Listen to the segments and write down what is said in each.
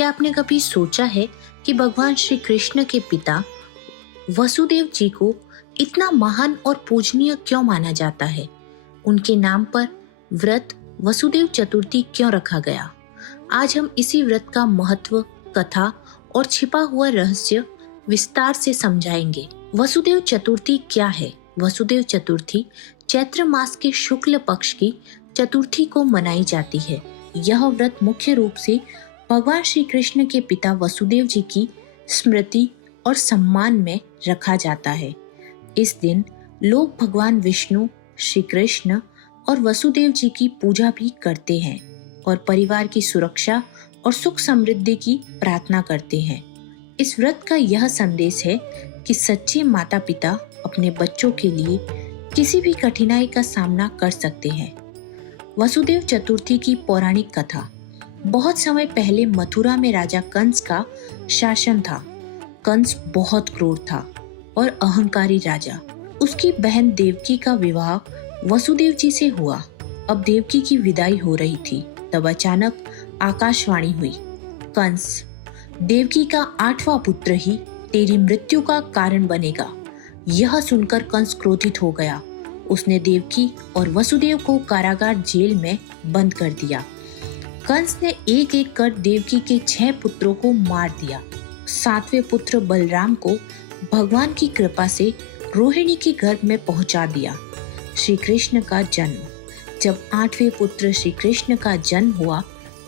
क्या आपने कभी सोचा है कि भगवान श्री कृष्ण के पिता वसुदेव जी को इतना महान और पूजनीय क्यों माना जाता है? उनके नाम पर व्रत वसुदेव चतुर्थी क्यों रखा गया? आज हम इसी व्रत का महत्व, कथा और छिपा हुआ रहस्य विस्तार से समझाएंगे। वसुदेव चतुर्थी क्या है? वसुदेव चतुर्थी चैत्र मास के शुक्ल पक्ष की चतुर्थी को मनाई जाती है। यह व्रत मुख्य रूप से भगवान श्री कृष्ण के पिता वसुदेव जी की स्मृति और सम्मान में रखा जाता है। इस दिन लोग भगवान विष्णु, श्री कृष्ण और वसुदेव जी की पूजा भी करते हैं और परिवार की सुरक्षा और सुख समृद्धि की प्रार्थना करते हैं। इस व्रत का यह संदेश है कि सच्चे माता पिता अपने बच्चों के लिए किसी भी कठिनाई का सामना कर सकते हैं। वसुदेव चतुर्थी की पौराणिक कथा। बहुत समय पहले मथुरा में राजा कंस का शासन था। कंस बहुत क्रूर था और अहंकारी राजा। उसकी बहन देवकी का विवाह वसुदेव जी से हुआ। अब देवकी की विदाई हो रही थी, तब अचानक आकाशवाणी हुई, कंस, देवकी का 8वां पुत्र ही तेरी मृत्यु का कारण बनेगा। यह सुनकर कंस क्रोधित हो गया। उसने देवकी और वसुदेव को कारागार जेल में बंद कर दिया। कंस ने एक एक कर देवकी के 6 पुत्रों को मार दिया। 7वें पुत्र बलराम को भगवान की कृपा से रोहिणी के गर्भ में पहुंचा दिया। श्री कृष्ण का जन्म। जब 8वें पुत्र श्री कृष्ण का जन्म हुआ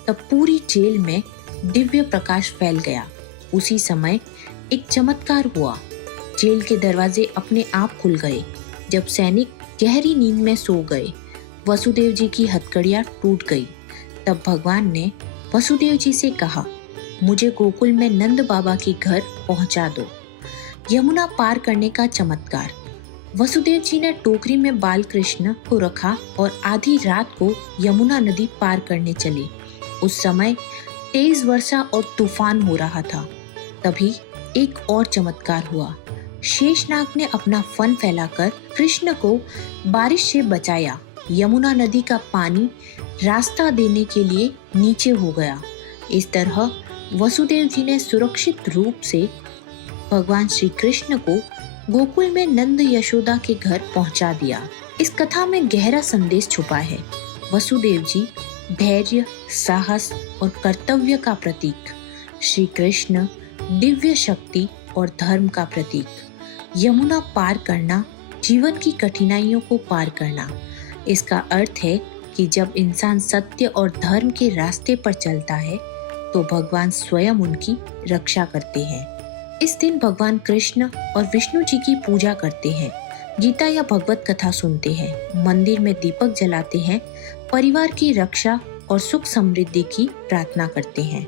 तब पूरी जेल में दिव्य प्रकाश फैल गया। उसी समय एक चमत्कार हुआ। जेल के दरवाजे अपने आप खुल गए। जब सैनिक गहरी नींद में सो गए, वसुदेव जी की हथकड़ियां टूट गई। तब भगवान ने वसुदेव जी से कहा, मुझे गोकुल में नंद बाबा के घर पहुंचा दो। यमुना पार करने का चमत्कार। वसुदेव जी ने टोकरी में बाल कृष्ण को रखा और आधी रात को यमुना नदी पार करने चले। उस समय तेज वर्षा और तूफान हो रहा था। तभी एक और चमत्कार हुआ। शेषनाग ने अपना फन फैलाकर कृष्ण को बारिश से बचाया। यमुना नदी का पानी रास्ता देने के लिए नीचे हो गया। इस तरह वसुदेव जी ने सुरक्षित रूप से भगवान श्री कृष्ण को गोकुल में नंद यशोदा के घर पहुंचा दिया। इस कथा में गहरा संदेश छुपा है। वसुदेव जी धैर्य, साहस और कर्तव्य का प्रतीक, श्री कृष्ण दिव्य शक्ति और धर्म का प्रतीक। यमुना पार करना, जीवन की कठिनाइयों को पार करना। इसका अर्थ है कि जब इंसान सत्य और धर्म के रास्ते पर चलता है तो भगवान स्वयं उनकी रक्षा करते हैं। इस दिन भगवान कृष्ण और विष्णु जी की पूजा करते हैं, गीता या भगवत कथा सुनते हैं, मंदिर में दीपक जलाते हैं, परिवार की रक्षा और सुख समृद्धि की प्रार्थना करते हैं।